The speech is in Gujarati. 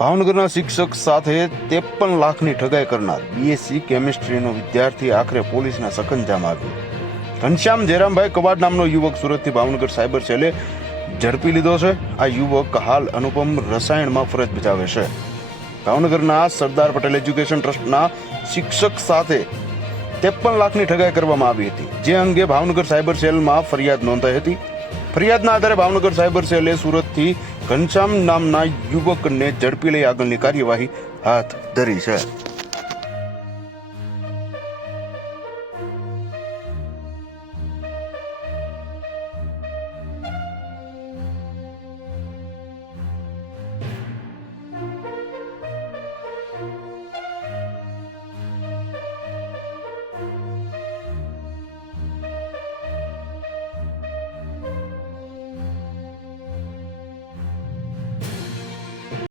ભાવનગરના શિક્ષક સાથે ત્રેપન લાખની ઠગાઈ કરનાર બીએસસી કેમિસ્ટ્રીનો વિદ્યાર્થી આખરે પોલીસના સકંજામાં આવ્યો. ઘનશ્યામ જયરામભાઈ કવાડ નામનો યુવક સુરતથી ભાવનગર સાયબર સેલે ઝડપી લીધો છે. આ યુવક હાલ અનુપમ રસાયણમાં ફરજ બજાવે છે. ભાવનગરના સરદાર પટેલ એજ્યુકેશન ટ્રસ્ટના શિક્ષક સાથે ત્રેપન લાખની ઠગાઈ કરવામાં આવી હતી. જે અંગે ભાવનગર સાયબર સેલમાં ફરિયાદ નોંધાઈ હતી. ફરિયાદના આધારે ભાવનગર સાયબર સેલે સુરતથી ઘનશ્યામ નામના યુવકને ઝડપી લઈ આગળની કાર્યવાહી હાથ ધરી છે.